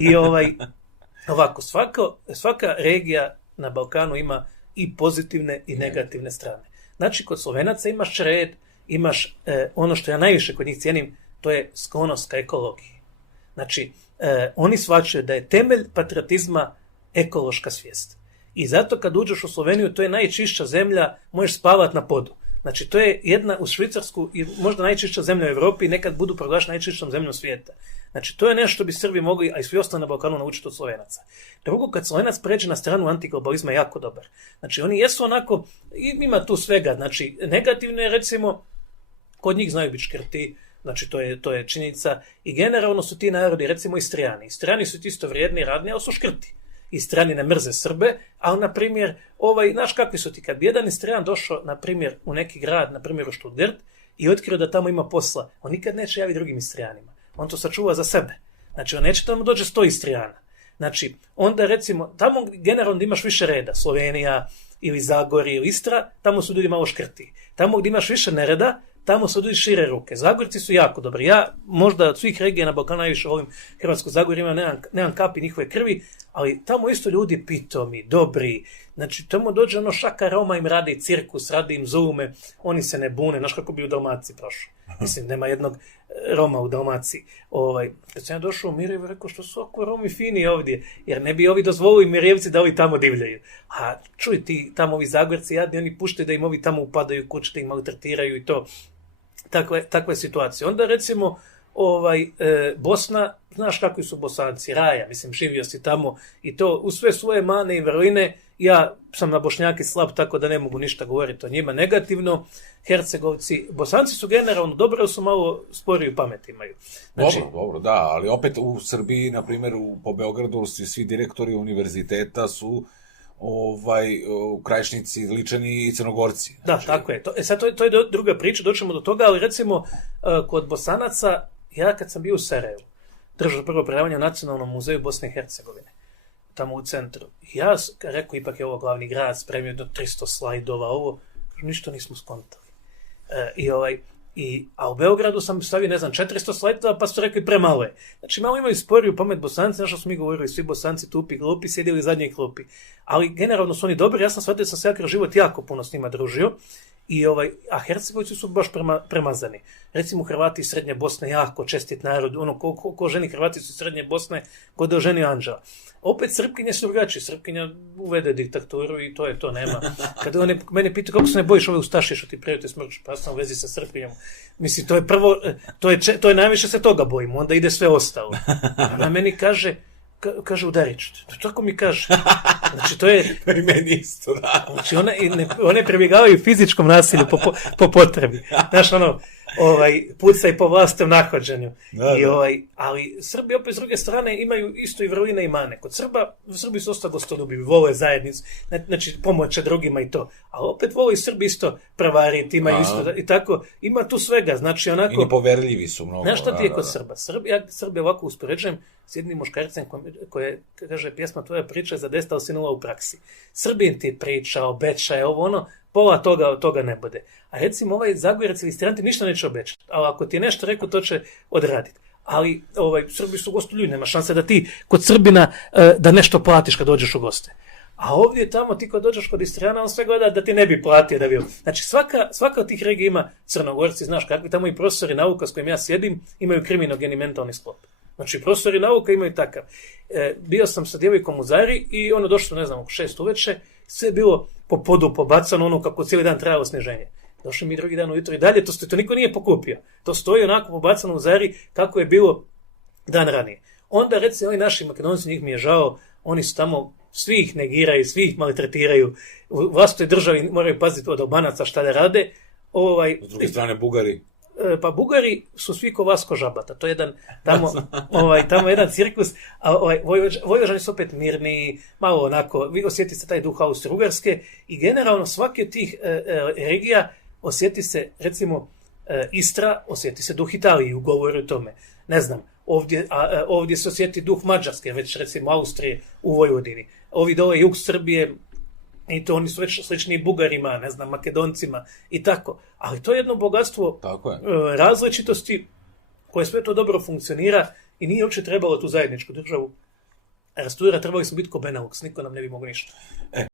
I ovako, svaka regija na Balkanu ima i pozitivne i negativne strane. Znači, kod Slovenaca imaš red, imaš ono što ja najviše kod njih cijenim, to je sklonost ka ekologiji. Znači, oni shvaćaju da je temelj patriotizma ekološka svijest. I zato kad uđeš u Sloveniju, to je najčišća zemlja, možeš spavati na podu. Znači, to je jedna u Švicarsku i možda najčišća zemlja u Europi i nekad budu proglašena najčišćom zemljom svijeta. Znači, to je nešto što bi Srbi mogli, a i svi ostali na Balkanu, naučiti od Slovenaca. Drugo, kad Slovenac pređe na stranu antiglobalizma, je jako dobar. Znači, oni jesu onako, ima tu svega, znači, negativno je, recimo, kod njih znaju biti škrti, znači, to je činjenica, i generalno su ti narodi, recimo, Istrijani. Istrijani su isto vrijedni i radni, ali su škrti. Istrani ne mrze Srbe, ali, na primjer, znaš kakvi su ti, kad bi jedan Istrijan došao, na primjer, u neki grad, na primjer u Stuttgart, i otkrio da tamo ima posla, on nikad neće javiti drugim Istrijanima. On to sačuva za sebe. Znači, on neće tamo dođe 100 Istrijana. Znači, onda, recimo, tamo generalno imaš više reda, Slovenija ili Zagorje ili Istra, tamo su ljudi malo škrti. Tamo gdje imaš više nereda, tamo su ljudi šire ruke. Zagorci su jako dobri. Ja možda od svih regija na Balkanu najviše volim Hrvatsko Zagorje, nemam kapi njihove krvi, ali tamo isto ljudi pitomi, dobri. Znači, tamo dođe šaka Roma, im radi cirkus, radi im zulume, oni se ne bune, znaš kako bi u Dalmaciji prošlo. Mislim, nema jednog Roma u Dalmaciji. Kad sam ja došao u Mirjevo, rekao što su oko Romi fini ovdje, jer ne bi ovi dozvolili Mirjevci da ovi tamo divljaju. A čuj ti, tamo ovi Zagorci jadni, oni puštaju da im ovi tamo upadaju kuće, da ih maltretiraju i to. Takve situacije. Onda recimo Bosna, znaš kakvi su Bosanci, raja, mislim, živio si tamo i to u sve svoje mane i vrline. Ja sam na Bošnjaki slab, tako da ne mogu ništa govoriti o njima negativno. Hercegovci, Bosanci su generalno dobro, ali su malo sporiju pamet imaju. Znači, dobro, da, ali opet u Srbiji, na primjer, po Beogradu, svi direktori univerziteta su Krajišnici, Ličani i Crnogorci. Znači. Da, tako je. Sad to je druga priča, doćemo do toga, ali recimo kod Bosanaca, ja kad sam bio u Sarajevu, držao prvo predavanje u Nacionalnom muzeju Bosne i Hercegovine, tamo u centru. Ja rekao, ipak je ovo glavni grad, spremio do 300 slajdova, ništa nismo skontali. A u Beogradu sam stavio, 400 slajdova, pa su rekli premalo je. Znači, malo imaju sporiju pamet Bosanci, znaš što smo mi govorili, svi Bosanci tupi, glupi, sjedili zadnjoj klupi. Ali generalno su oni dobri, ja sam shvatio da sam se kroz život jako puno s njima družio, a Hercegovci su baš premazani. Recimo, Hrvati iz Srednje Bosne, jako čestit narod, ko ženi Hrvati su iz Srednje Bosne, ko da ženi Anđela. Opet Srpkinje su drugačije, Srpkinja uvede diktaturu i to je to, nema. Kada one mene pitaju kako se ne bojiš ove ustaše što ti prijete smrću, pa sam u vezi sa Srpkinjom. Mislim, to je prvo, to je najviše se toga bojimo, onda ide sve ostalo. A meni kaže udarit ću te. Tako mi kaže. Znači, to je... I meni isto, da. Znači, one prebjegavaju fizičkom nasilju po potrebi. Znaš, pucaj po vlastnom nahođenju. Ali Srbi opet s druge strane imaju isto i vrline i mane. Kod Srbi su dosta gostoljubivi, vole zajednicu, znači pomoće drugima i to. Ali opet vole i Srbi isto prevariti, imaju isto i tako. Ima tu svega, znači onako... I nepoverljivi su mnogo. Znaš šta ti je kod Srba? Ja Srbi ovako uspoređujem s jednim muškarcem koje kaže pjesma tvoja priča je za deseta, ali si nula u praksi. Srbin ti priča, obećaje, pola toga ne bude. A recimo ovaj Zagorec ili Istrijan ti ništa neće obećati. Ali ako ti je nešto rekao, to će odraditi. Ali Srbi su gostoljubivi, nema šanse da ti kod Srbina da nešto platiš kad dođeš u goste. A ovdje tamo ti kad dođeš kod Istrijana, on sve gleda da ti ne bi platio. Znači svaka od tih regija ima Crnogorci, znaš kakvi tamo i profesori nauka s kojim ja sjedim imaju kriminogeni mentalni sklop. Znači, profesori nauka imaju takav. Bio sam sa djevojkom u Zari i došlo, oko 6 uveče, sve je bilo po podu pobacano, kako cijeli dan trajalo sniženje. Došli mi drugi dan ujutro i dalje, to niko nije pokupio. To stoji onako pobacano u Zari kako je bilo dan ranije. Onda, recimo, ovi naši Makedonci, njih mi je žao, oni su tamo, svi ih negiraju, svi ih maltretiraju, u vlastitoj državi moraju paziti od Albanaca šta da rade. S druge strane, Bugari. Pa Bugari su svi ko Vasko Žabata, to je jedan tamo jedan cirkus, a Vojvođani su opet mirni, malo onako, vi osjetite taj duh Austro-Ugarske i generalno svaki od tih regija osjeti se, recimo Istra, osjeti se duh Italije u govoru o tome, ne znam, ovdje se osjeti duh Mađarske, već recimo Austrije u Vojvodini, ovi dole jug Srbije, i to oni su već slični i Bugarima, ne znam, Makedoncima i tako. Ali to je jedno bogatstvo različitosti koje sve to dobro funkcionira i nije uopće trebalo tu zajedničku državu Rastura trebali smo biti ko Benelux, niko nam ne bi mogo ništa.